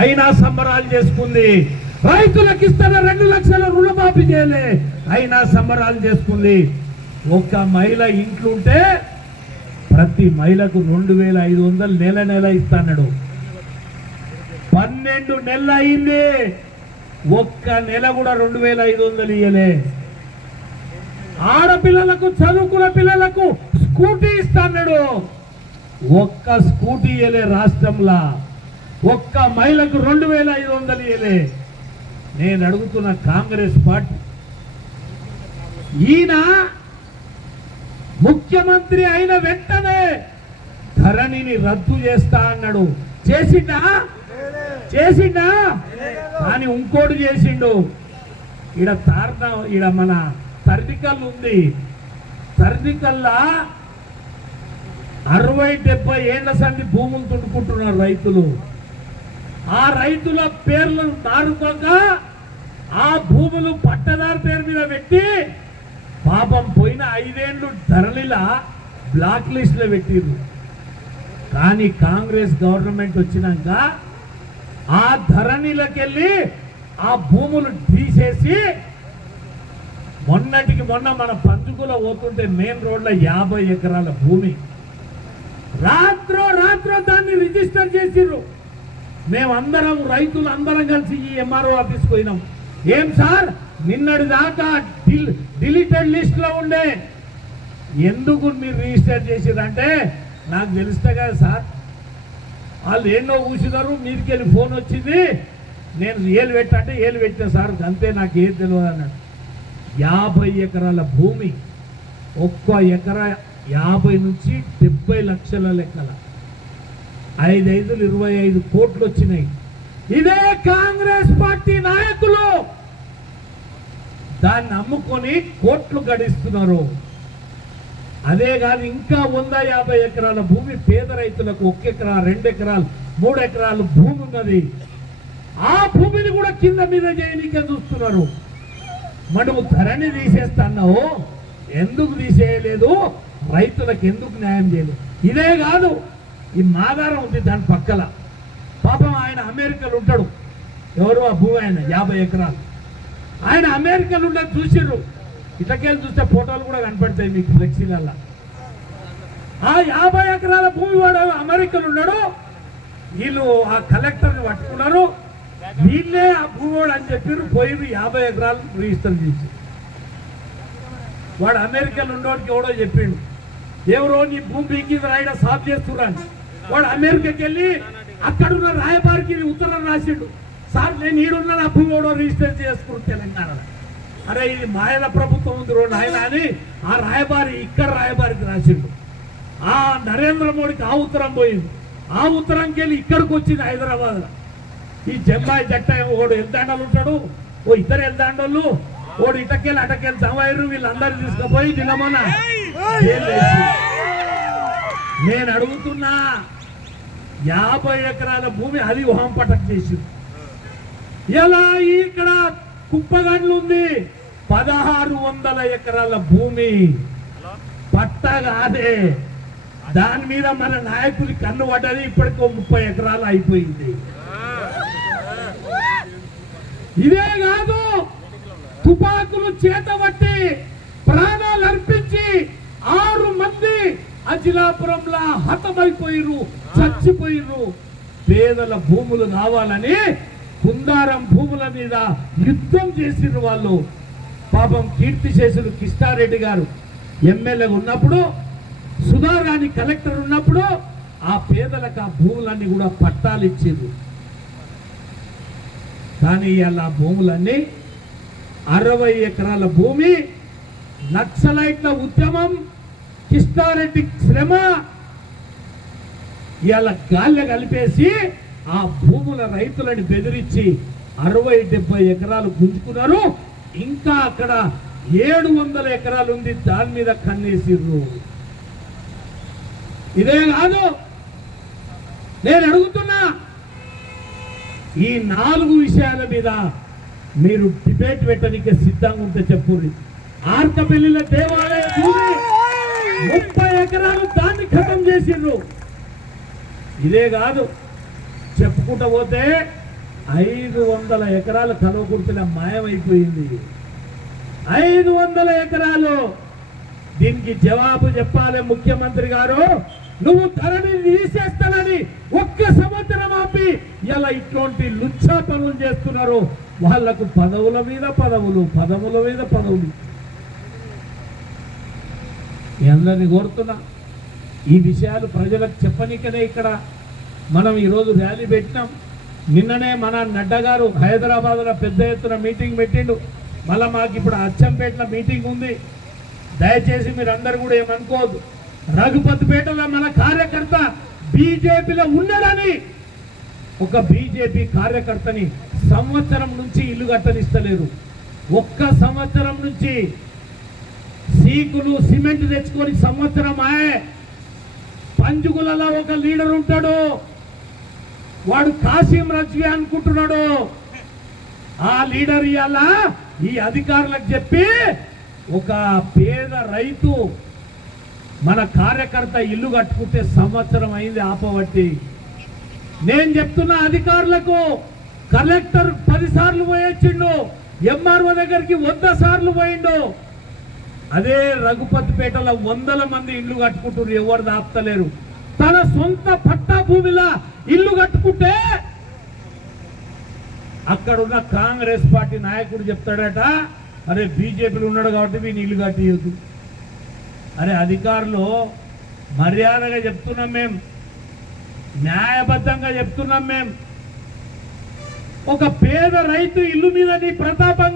అయినా సంబరాలు చేసుకుంది. రైతులకు ఇస్తున్న 2 లక్షల రుణమాఫీ చేయలే, అయినా సంబరాలు చేసుకుంది. ఒక్క మహిళ ఇంట్లుంటే ప్రతి మహిళకు 2500 నెల నెల ఇస్తాడు. 12 నెలలు అయింది, ఒక్క నెల కూడా 2500 ఇయ్యలే. ఆడపిల్లలకు చదువుకున్న పిల్లలకు స్కూటీ ఇస్తాడు, ఒక్క స్కూటీ ఇయ్యలే. రాష్ట్రంలో ఒక్క మహిళకు 2500 ఇయ్యలే. నేను అడుగుతున్న కాంగ్రెస్ పార్టీ, ఈయన ముఖ్యమంత్రి అయిన వెంటనే ధరణిని రద్దు చేస్తా అన్నాడు. చేసిండా? కానీ ఇంకోటి చేసిండు. ఈడ మన సర్దికల్ ఉంది, సర్దికల్లా 60-70 ఏళ్ల సంది భూములు తుండుకుంటున్నారు రైతులు. ఆ రైతుల పేర్లు మారుకోగా ఆ భూములు పట్టదారు పేరు మీద పెట్టి పాపం పోయిన 5 ఏళ్ళు ధరలిలా బ్లాక్ లిస్ట్ లో పెట్టిరు. కానీ కాంగ్రెస్ గవర్నమెంట్ వచ్చినాక ఆ ధరణిలకెళ్ళి ఆ భూములు తీసేసి మొన్నటికి మొన్న మన పంచుకుల పోతుంటే మెయిన్ రోడ్ల 50 ఎకరాల భూమి రాత్రో దాన్ని రిజిస్టర్ చేసిర్రు. మేమందరం రైతులు అందరం కలిసి ఈ ఎంఆర్ఓ ఆఫీస్కి పోయినాం. ఏం సార్, నిన్నటి దాకా డిలీటెడ్ లిస్ట్ లో ఉండే, ఎందుకు మీరు రిజిస్టర్ చేసిరంటే, నాకు తెలుస్తా కదా సార్, వాళ్ళు ఎన్నో కూర్చున్నారు, మీదికెళ్ళి ఫోన్ వచ్చింది, నేను ఏలు పెట్టంటే ఏలు పెట్టా సార్, అంతే, నాకు ఏది తెలియదు అన్నాడు. 50 ఎకరాల భూమి, ఒక్క ఎకరా 50 నుంచి 70 లక్షల లెక్కల, 5 25 కోట్లు వచ్చినాయి. ఇదే కాంగ్రెస్ పార్టీ నాయకులు దాన్ని అమ్ముకొని కోట్లు గడిస్తున్నారు. అదే కాదు, ఇంకా 150 ఎకరాల భూమి పేద రైతులకు 1 ఎకరా 2 ఎకరాలు 3 ఎకరాలు భూమి ఉన్నది. ఆ భూమిని కూడా కింద మీద చేయనికే చూస్తున్నారు. మనం ధరని తీసేస్తున్నావు, ఎందుకు తీసేయలేదు, రైతులకు ఎందుకు న్యాయం చేయలేదు? ఇదే కాదు, ఈ మాదారం ఉంది దాని పక్కల, పాపం ఆయన అమెరికాలో ఉంటాడు, ఎవరు ఆ భూమి ఆయన 50 ఎకరాలు, ఆయన అమెరికాలో ఉన్నది చూసిర్రు. ఇటకెళ్ళి చూస్తే ఫోటోలు కూడా కనపడతాయి మీకు ఫ్లెక్సీలల్లా. ఆ 50 ఎకరాల భూమి వాడు అమెరికాలో ఉన్నాడు, వీళ్ళు ఆ కలెక్టర్ని పట్టుకున్నారు, వీళ్ళే ఆ భూమివాడు అని చెప్పారు, పోయి 50 ఎకరాలు రిజిస్టర్ చేసి. వాడు అమెరికాలో ఉండేవాడికి ఎవడో చెప్పిండు, ఎవరో నీ భూమి పీకి రాయడ సాఫ్ చేస్తున్నాను. వాడు అమెరికాకి వెళ్ళి అక్కడున్న రాయబారికి ఉత్తరం రాసిండు, సార్ నేను ఈడున్న నా భూమి ఎవడో రిజిస్టర్ చేసుకున్నాను తెలంగాణలో. అరే ఇది మాయల ప్రభుత్వం ఉంది రోడ్డు ఆయన అని ఆ రాయబారి ఇక్కడ రాయబారికి రాసిండు. ఆ నరేంద్ర మోడీకి ఆ ఉత్తరం పోయింది, ఆ ఉత్తరంకి వెళ్ళి ఇక్కడికి వచ్చింది హైదరాబాద్ లో. ఈ జమ్మాయి జట్ట ఓడు ఎల్దాండలు ఉంటాడు, ఓ ఇద్దరు ఎల్దాండోళ్ళు, ఓడు ఇటకెళ్ళి అటకెళ్ళి జమాయిరు, వీళ్ళందరూ తీసుకుపోయి నిన్నమోన. నేను అడుగుతున్నా, 50 ఎకరాల భూమి అది ఓహంపటకు చేసింది. ఇలా ఇక్కడ కుప్పగండ్లు ఉంది, 1600 ఎకరాల భూమి పట్టగానే దాని మీద మన నాయకుడి కన్ను పడ్డది. ఇప్పటికో 30 ఎకరాలు అయిపోయింది. ఇదే కాదు, తుపాకులు చేతబట్టి ప్రాణాలు అర్పించి 6 మంది అజిలాపురంలో హతమైపోయిరు, చచ్చిపోయిరు. పేదల భూములు కావాలని కుందారం భూముల మీద యుద్ధం చేసిర్రు వాళ్ళు. పాపం కీర్తిశేషులు కిష్టారెడ్డి గారు ఎమ్మెల్యేగా ఉన్నప్పుడు, సుధారాణి కలెక్టర్ ఉన్నప్పుడు ఆ పేదలకు ఆ భూములన్నీ కూడా పట్టాలు ఇచ్చిండ్రు. కానీ ఇవాళ ఆ భూములన్నీ 60 ఎకరాల భూమి, నక్సలైట్ల ఉద్యమం, కిష్టారెడ్డి శ్రమ ఇవాళ గాల్లో కలిపేసి ఆ భూముల రైతులని బెదిరించి 60-70 ఎకరాలు గుంజుకున్నారు. ఇంకా అక్కడ 700 ఎకరాలు ఉంది, దాని మీద కన్నేసిర్రు. ఇదే కాదు, నేను అడుగుతున్నా, ఈ 4 విషయాల మీద మీరు డిబేట్ పెట్టడానికి సిద్ధంగా ఉంటే చెప్పుర్రి. ఆర్కపల్లిల దేవాలయ భూమి 30 ఎకరాలు దాన్ని ఖతం చేసిండ్రు. ఇదే కాదు, చెప్పుకుంటూ పోతే 500 ఎకరాలు కలవకుర్తిలో మాయమైపోయింది. 500 ఎకరాలు. దీనికి జవాబు చెప్పాలి ముఖ్యమంత్రి గారు. నువ్వు ధరణిని తీసేస్తానని ఒక్క సంవత్సరం ఆపి ఇలా ఇట్లాంటి లుచ్చా పనులు చేస్తున్నారు. వాళ్లకు పదవుల మీద పదవులు, పదవుల మీద పదవులు. అందరినీ కోరుతున్నా ఈ విషయాలు ప్రజలకు చెప్పనీకనే ఇక్కడ మనం ఈరోజు ర్యాలీ పెట్టినాం. నిన్ననే మన నడ్డా గారు హైదరాబాద్లో పెద్ద ఎత్తున మీటింగ్ పెట్టిండు. మళ్ళీ మాకు ఇప్పుడు అచ్చంపేటలో మీటింగ్ ఉంది. దయచేసి మీరు అందరు కూడా ఏమనుకోవద్దు. రఘుపతిపేటలో మన కార్యకర్త బీజేపీలో ఉన్నాడని ఒక బీజేపీ కార్యకర్తని సంవత్సరం నుంచి ఇల్లు కట్టనిస్తలేరు. ఒక్క సంవత్సరం నుంచి సీకులు సిమెంట్ తెచ్చుకొని సంవత్సరం ఆయే. పంజుగులలో ఒక లీడర్ ఉంటాడు, వాడు కాసిం రజ్వీ అనుకుంటున్నాడు. ఆ లీడర్ ఇవాళ ఈ అధికారులకు చెప్పి ఒక పేద రైతు మన కార్యకర్త ఇల్లు కట్టుకుంటే సంవత్సరం అయింది ఆపబట్టి. నేను చెప్తున్నా అధికారులకు, కలెక్టర్ 10 సార్లు పోయొచ్చిండు, ఎంఆర్ఓ దగ్గరికి 100 సార్లు పోయిండు. అదే రఘుపతిపేటలో 100 మంది ఇల్లు కట్టుకుంటున్నారు, ఎవరు ఆపుతలేరు. తన సొంత పట్టా భూమిలా ఇల్లు కట్టుకుంటే అక్కడున్న కాంగ్రెస్ పార్టీ నాయకుడు చెప్తాడట, అరే బీజేపీలో ఉన్నాడు కాబట్టి వీని ఇల్లు కట్టియొద్దు. అరే అధికారులు మర్యాదగా చెప్తున్నాం, మేము న్యాయబద్ధంగా చెప్తున్నాం. మేము ఒక పేద రైతు ఇల్లు మీద నీ ప్రతాపంగా